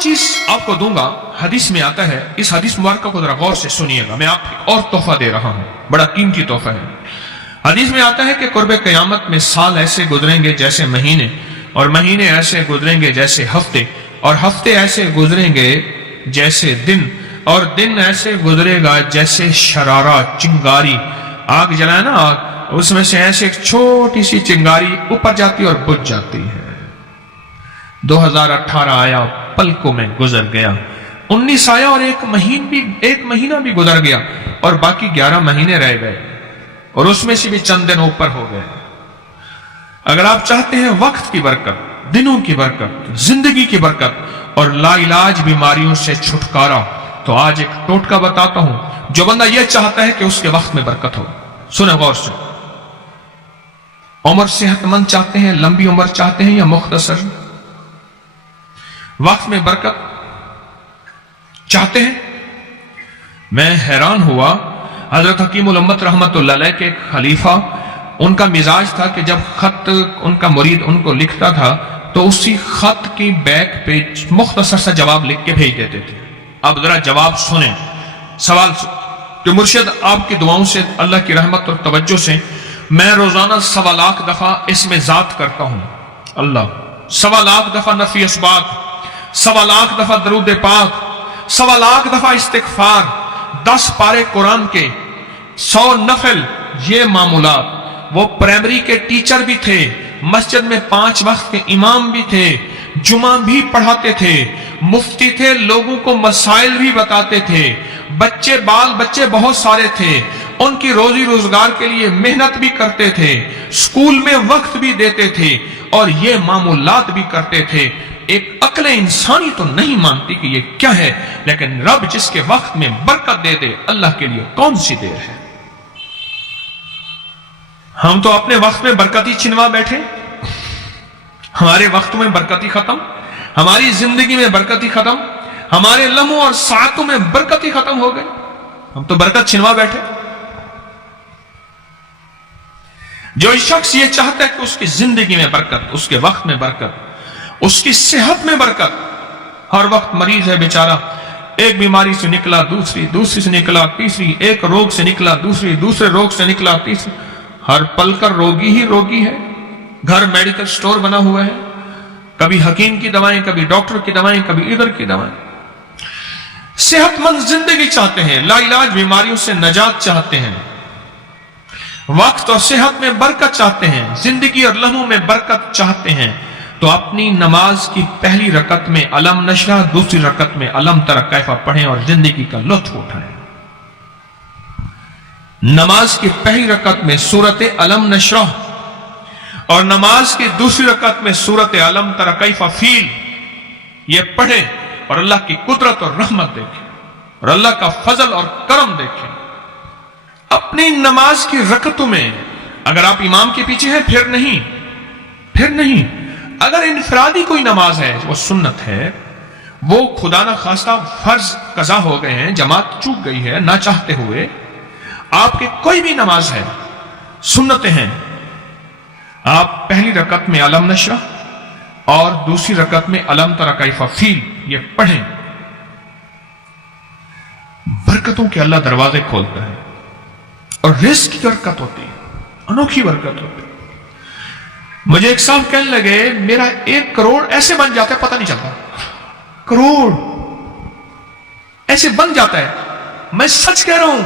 चीज आपको दूंगा, हदीस में आता है, इस हदीस मुबारक को जरा गौर से सुनिएगा, मैं आपको और तोहफा दे रहा हूं, बड़ा कीमती तोहफा है। हदीस में आता है कि कुर्बे क़यामत में साल ऐसे गुजरेंगे जैसे महीने, और महीने ऐसे गुजरेंगे जैसे हफ्ते, और हफ्ते ऐसे गुजरेंगे जैसे दिन, और दिन ऐसे गुजरेगा जैसे शरारा, चिंगारी। आग जलाए ना, आग, उसमें से ऐसे एक छोटी सी चिंगारी ऊपर जाती और बुझ जाती है। 2018 आया, पलकों में गुजर गया। 19 आया और एक महीना भी गुजर गया, और बाकी 11 महीने रह गए, और उसमें से भी चंद दिन ऊपर हो गए। अगर आप चाहते हैं वक्त की बरकत, दिनों की बरकत, जिंदगी की बरकत और लाइलाज बीमारियों से छुटकारा, तो आज एक टोटका बताता हूं। जो बंदा यह चाहता है कि उसके वक्त में बरकत हो, सुने गौर से। उम्र सेहतमंद चाहते हैं, लंबी उम्र चाहते हैं, या मुख्तसर वक्त में बरकत चाहते हैं? मैं हैरान हुआ, हजरत हकीमुल उम्मत रहमतुल्लाह अलैह के खलीफा, उनका मिजाज था कि जब खत उनका मुरीद उनको लिखता था तो उसी खत की बैक पे मुख्तसर सा जवाब लिख के भेज देते थे। अब जरा जवाब सुने, सवाल कि मुर्शिद आपकी दुआओं से, अल्लाह की रहमत और तवज्जो से मैं रोजाना 1.25 लाख दफा इसमें जात करता हूं, अल्लाह 1.25 लाख दफा नफी अस्बात, 1.25 लाख दफा दरूद पाक, 1.25 लाख दफा इस्तिगफार, 10 पारे कुरान के, 100 नफल, ये मामूलात। वो प्राइमरी के टीचर भी थे, मस्जिद में 5 वक्त के इमाम भी थे, जुमा भी पढ़ाते थे, मुफ्ती थे, लोगों को मसाइल भी बताते थे, बाल बच्चे बहुत सारे थे, उनकी रोजी रोजगार के लिए मेहनत भी करते थे, स्कूल में वक्त भी देते थे, और ये मामूलात भी करते थे। एक अक्ल इंसानी तो नहीं मानती कि ये क्या है, लेकिन रब जिसके वक्त में बरकत दे दे, अल्लाह के लिए कौन सी देर है। हम तो अपने वक्त में बरकती छिनवा बैठे, हमारे वक्त में बरकती खत्म, हमारी जिंदगी में बरकती खत्म, हमारे लम्हों और सातों में बरकती खत्म हो गए। हम तो बरकत छिनवा बैठे। जो शख्स ये चाहता है कि उसकी जिंदगी में बरकत, उसके वक्त में बरकत, उसकी सेहत में बरकत, हर वक्त मरीज है बेचारा, एक बीमारी से निकला दूसरी, दूसरी से निकला तीसरी, एक रोग से निकला दूसरी, दूसरे रोग से निकला तीसरी, हर पल कर रोगी ही रोगी है। घर मेडिकल स्टोर बना हुआ है, कभी हकीम की दवाएं, कभी डॉक्टर की दवाएं, कभी इधर की दवाएं। सेहतमंद जिंदगी चाहते हैं, लाइलाज बीमारियों से नजात चाहते हैं, वक्त और सेहत में बरकत चाहते हैं, जिंदगी और लम्हों में बरकत चाहते हैं, तो अपनी नमाज की पहली रकत में अलम नशरा, दूसरी रकत में अलम तरा कैफा पढ़ें और जिंदगी का लुत्फ उठाएं। नमाज की पहली रकत में सूरत अलम नशरा और नमाज की दूसरी रकत में सूरत अलम तरा कैफा फील, ये पढ़ें और अल्लाह की कुदरत और रहमत देखें और अल्लाह का फजल और करम देखें। अपनी नमाज की रकतों में अगर आप इमाम के पीछे हैं फिर नहीं, अगर इनफरादी कोई नमाज है, वो सुन्नत है, वो खुदा ना खास्ता फर्ज कजा हो गए हैं, जमात चूक गई है ना चाहते हुए, आपके कोई भी नमाज है, सुन्नतें हैं, आप पहली रकत में अलम नशरा और दूसरी रकत में अलम तरा कैफा फील ये पढ़ें। बरकतों के अल्लाह दरवाजे खोलता है और रिस्क की बरकत होती है, अनोखी बरकत होती है। मुझे एक साहब कहने लगे, मेरा 1 करोड़ ऐसे बन जाता है, पता नहीं चलता, करोड़ ऐसे बन जाता है, मैं सच कह रहा हूं,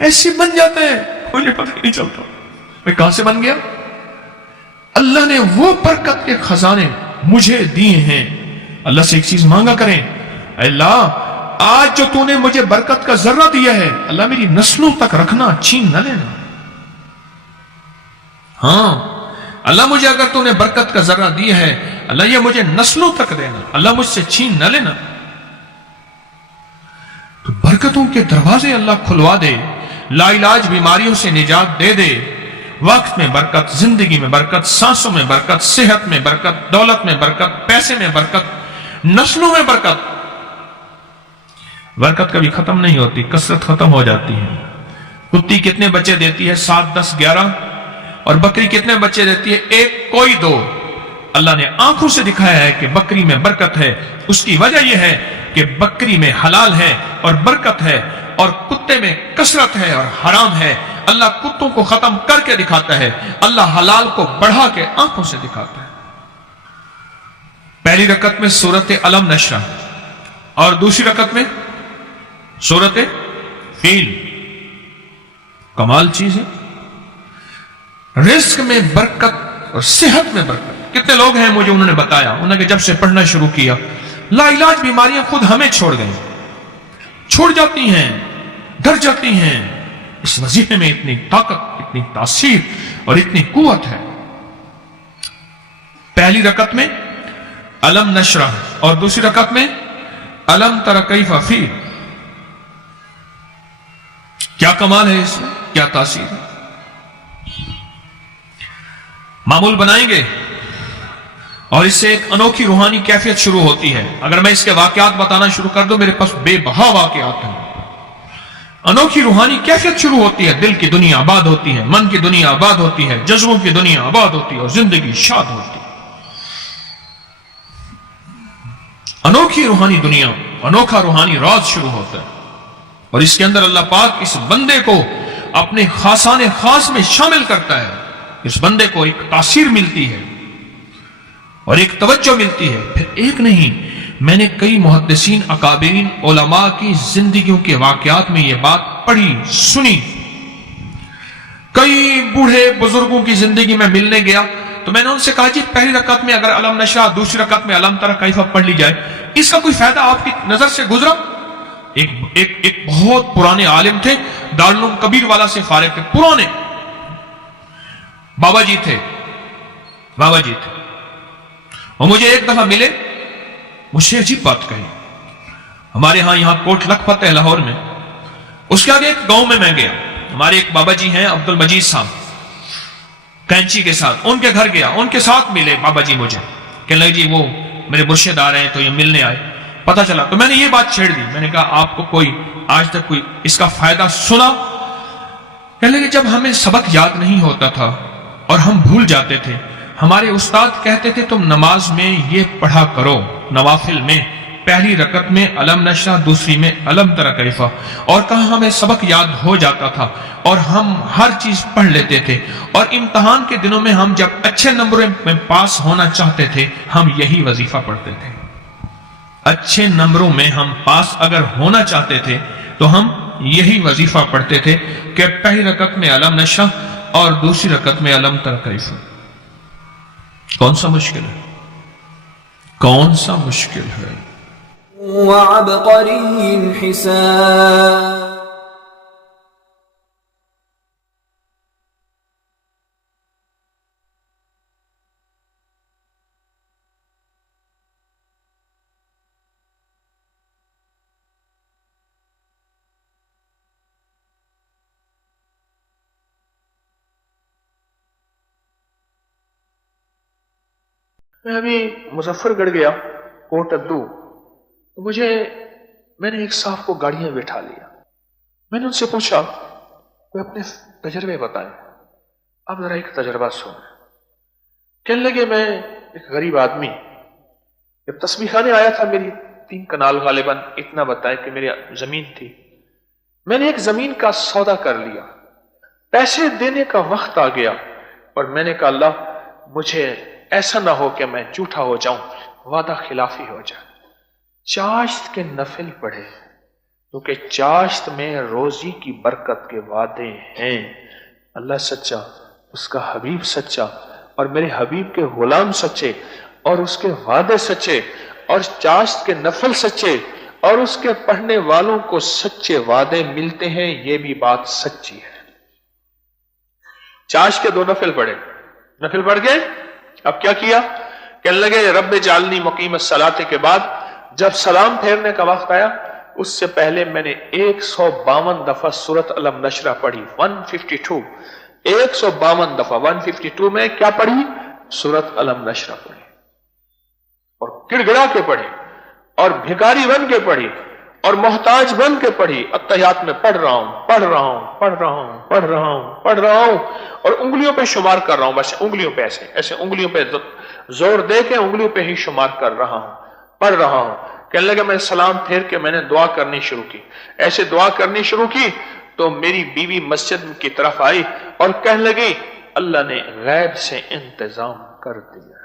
ऐसे बन जाता है, मुझे पता ही नहीं चलता मैं कहां से बन गया। अल्लाह ने वो बरकत के खजाने मुझे दिए हैं। अल्लाह से एक चीज मांगा करें, अल्लाह आज जो तूने मुझे बरकत का जर्रा दिया है, अल्लाह मेरी नस्लों तक रखना, छीन न लेना। हां अल्लाह, मुझे अगर तूने बरकत का जर्रा दिया है, अल्लाह ये मुझे नस्लों तक देना, अल्लाह मुझसे छीन न लेना। तो बरकतों के दरवाजे अल्लाह खुलवा दे, लाइलाज बीमारियों से निजात दे दे, वक्त में बरकत, जिंदगी में बरकत, सांसों में बरकत, सेहत में बरकत, दौलत में बरकत, पैसे में बरकत, नस्लों में बरकत। बरकत कभी खत्म नहीं होती, कसरत खत्म हो जाती है। कुत्ती कितने बच्चे देती है? 7, 10, 11। और बकरी कितने बच्चे देती है? 1, कोई 2। اللہ نے آنکھوں سے دکھایا ہے کہ بکری میں برکت ہے. اس کی وجہ یہ ہے کہ بکری میں حلال ہے اور برکت ہے, اور کتے میں کثرت ہے اور حرام ہے. اللہ کتوں کو ختم کر کے دکھاتا ہے, اللہ حلال کو بڑھا کے آنکھوں سے دکھاتا ہے. پہلی رکعت میں سورت علم نشرہ اور دوسری رکعت میں سورت فیل. کمال چیز ہے. رزق میں برکت اور صحت میں برکت. کتنے لوگ ہیں مجھے انہوں نے بتایا, انہوں نے جب سے پڑھنا شروع کیا لا علاج بیماریاں خود ہمیں چھوڑ گئیں, چھوڑ جاتی ہیں, ڈر جاتی ہیں. اس وظیفے میں اتنی طاقت, اتنی تاثیر اور اتنی قوت ہے. پہلی رکعت میں علم نشرہ اور دوسری رکعت میں علم تر کیف فیل. کیا کمال ہے اس میں, کیا تاثیر ہے. معمول بنائیں گے اور اس سے ایک انوکھی روحانی کیفیت شروع ہوتی ہے. اگر میں اس کے واقعات بتانا شروع کر دوں, میرے پاس بے بہا واقعات ہیں. انوکھی روحانی کیفیت شروع ہوتی ہے, دل کی دنیا آباد ہوتی ہے, من کی دنیا آباد ہوتی ہے, جذبوں کی دنیا آباد ہوتی ہے اور زندگی شاد ہوتی ہے. انوکھی روحانی دنیا, انوکھا روحانی راز شروع ہوتا ہے, اور اس کے اندر اللہ پاک اس بندے کو اپنے خاصان خاص میں شامل کرتا ہے. اس بندے کو ایک تاثیر ملتی ہے اور ایک توجہ ملتی ہے. پھر ایک نہیں, میں نے کئی محدثین, اکابرین, علماء کی زندگیوں کے واقعات میں یہ بات پڑھی, سنی. کئی بوڑھے بزرگوں کی زندگی میں ملنے گیا تو میں نے ان سے کہا جی پہلی رکعت میں اگر علم نشرہ, دوسری رکعت میں علم تر کیف پڑھ لی جائے, اس کا کوئی فائدہ آپ کی نظر سے گزرا؟ ایک بہت پرانے عالم تھے, دارالعلوم کبیر والا سے فارغ تھے, پرانے بابا جی تھے. اور مجھے ایک دفعہ ملے, مجھ سے عجیب بات کہی. ہمارے ہاں یہاں کوٹ لکھپت ہے لاہور میں, اس کے آگے ایک گاؤں میں گیا. ہمارے ایک بابا جی ہیں عبد المجید صاحب, کینچی کے ساتھ, ان کے گھر گیا, ان کے ساتھ ملے بابا جی. مجھے کہنے لگے جی وہ میرے مرشد آ رہے ہیں تو یہ ملنے آئے. پتا چلا تو میں نے یہ بات چھیڑ دی. میں نے کہا آپ کو کوئی آج تک کوئی اس کا فائدہ سنا؟ کہنے لگے جب ہمیں سبق یاد نہیں ہوتا تھا اور ہم بھول جاتے تھے, ہمارے استاد کہتے تھے تم نماز میں یہ پڑھا کرو, نوافل میں پہلی رکعت میں علم نشرہ, دوسری میں علم تر کیف, اور کہاں ہمیں سبق یاد ہو جاتا تھا اور ہم ہر چیز پڑھ لیتے تھے, اور امتحان کے دنوں میں ہم جب اچھے نمبروں میں پاس ہونا چاہتے تھے ہم یہی وظیفہ پڑھتے تھے. اچھے نمبروں میں ہم پاس اگر ہونا چاہتے تھے تو ہم یہی وظیفہ پڑھتے تھے کہ پہلی رکعت میں علم نشرہ اور دوسری رکعت میں علم تر کیف. کون سا مشکل ہے, کون سا مشکل ہے. وعبقری حساب. میں ابھی مظفر گڑھ گیا, کوٹ ادو, تو میں نے ایک صاحب کو گاڑی میں بٹھا لیا. میں نے ان سے پوچھا وہ اپنے تجربے بتائیں, اب ذرا ایک تجربہ سن. کہنے لگے میں ایک غریب آدمی, جب تسبیح خانے آیا تھا, میری 3 کنال غالباً اتنا بتایا کہ میری زمین تھی, میں نے ایک زمین کا سودا کر لیا, پیسے دینے کا وقت آ گیا اور میں نے کہا اللہ مجھے ایسا نہ ہو کہ میں جھوٹا ہو جاؤں, وعدہ خلافی ہو جائے. چاشت کے نفل پڑھے کیونکہ چاشت میں روزی کی برکت کے وعدے ہیں. اللہ سچا, اس کا حبیب سچا, اور میرے حبیب کے غلام سچے, اور اس کے وعدے سچے, اور چاشت کے نفل سچے, اور اس کے پڑھنے والوں کو سچے وعدے ملتے ہیں. یہ بھی بات سچی ہے. چاشت کے 2 نفل پڑھے, نفل پڑھ گئے. اب کیا کیا؟ کہنے لگے رب جعلنی مقیم الصلاۃ کے بعد جب سلام پھیرنے کا وقت آیا, اس سے پہلے میں نے 152 دفعہ سورت علم نشرہ پڑھی. 152 دفعہ 152 میں کیا پڑھی؟ سورت علم نشرہ پڑھی, اور گڑ گڑا کے پڑھی, اور بھکاری بن کے پڑھی, اور محتاج بن کے پڑھی. اتحیات میں پڑھ رہا ہوں, اور انگلیوں پہ شمار کر رہا ہوں, بس انگلیوں پہ ایسے انگلیوں پہ زور دے کے انگلیوں پہ ہی شمار کر رہا ہوں، پڑھ رہا ہوں۔ کہنے لگا میں سلام پھیر کے میں نے دعا کرنی شروع کی، ایسے دعا کرنی شروع کی تو میری بیوی مسجد کی طرف آئی اور کہنے لگی اللہ نے غیب سے انتظام کر دیا۔